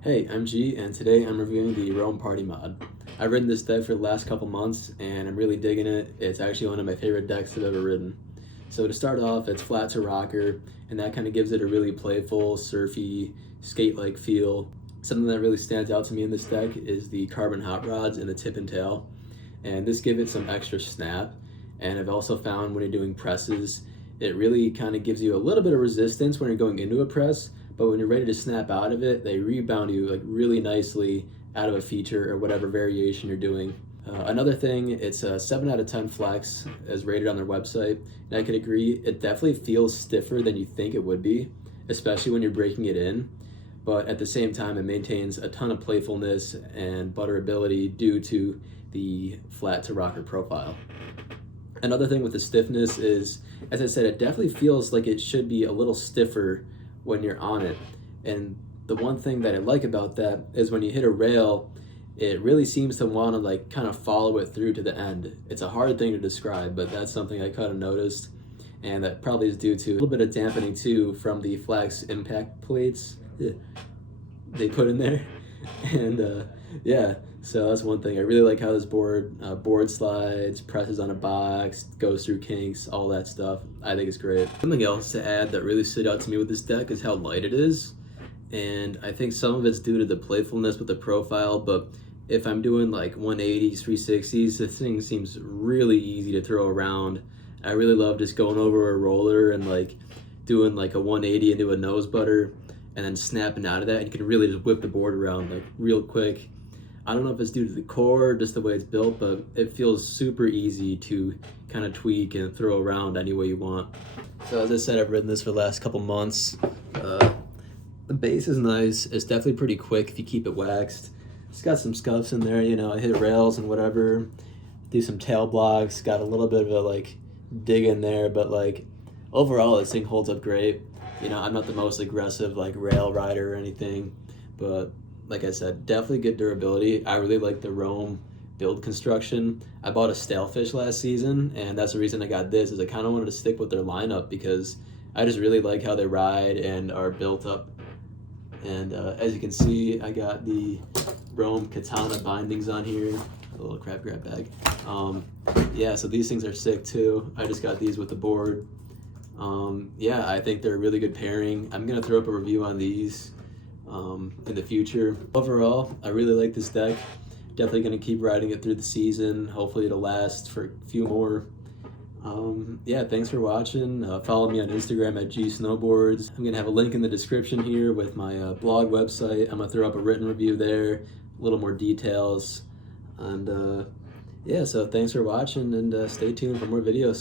Hey, I'm G, and today I'm reviewing the Rome Party mod. I've ridden this deck for the last couple months, and I'm really digging it. It's actually one of my favorite decks I've ever ridden. So to start off, it's flat to rocker, and that kind of gives it a really playful, surfy, skate-like feel. Something that really stands out to me in this deck is the carbon hot rods and the tip and tail, and this gives it some extra snap. And I've also found when you're doing presses, it really kind of gives you a little bit of resistance when you're going into a press, but when you're ready to snap out of it, they rebound you like really nicely out of a feature or whatever variation you're doing. Another thing, it's a 7 out of 10 flex as rated on their website, and I could agree, it definitely feels stiffer than you think it would be, especially when you're breaking it in, but at the same time it maintains a ton of playfulness and butterability due to the flat to rocker profile. Another thing with the stiffness is, as I said, it definitely feels like it should be a little stiffer when you're on it. And the one thing that I like about that is when you hit a rail, it really seems to want to like kind of follow it through to the end. It's a hard thing to describe, but that's something I kind of noticed. And that probably is due to a little bit of dampening too from the flex impact plates they put in there. And yeah, so that's one thing. I really like how this board slides, presses on a box, goes through kinks, all that stuff. I think it's great. Something else to add that really stood out to me with this deck is how light it is. And I think some of it's due to the playfulness with the profile, but if I'm doing like 180s, 360s, this thing seems really easy to throw around. I really love just going over a roller and like doing like a 180 into a nose butter and then snapping out of that. And you can really just whip the board around like real quick. I don't know if it's due to the core, just the way it's built, but it feels super easy to kind of tweak and throw around any way you want. So as I said, I've ridden this for the last couple months. The base is nice. It's definitely pretty quick if you keep it waxed. It's got some scuffs in there, you know, I hit rails and whatever. Do some tail blocks, got a little bit of a like dig in there, but like overall this thing holds up great. You know, I'm not the most aggressive like rail rider or anything, but like I said, definitely good durability. I really like the Rome build construction. I bought a Stalefish last season, and that's the reason I got this, is I kind of wanted to stick with their lineup because I just really like how they ride and are built up. And as you can see, I got the Rome Katana bindings on here, a little crab grab bag. Yeah, so these things are sick too. I just got these with the board. Yeah, I think they're a really good pairing. I'm gonna throw up a review on these in the future. Overall, I really like this deck. Definitely gonna keep riding it through the season. Hopefully it'll last for a few more. Yeah, thanks for watching. Follow me on Instagram at gsnowboards. I'm gonna have a link in the description here with my blog website. I'm gonna throw up a written review there, a little more details. And yeah, so thanks for watching, and stay tuned for more videos.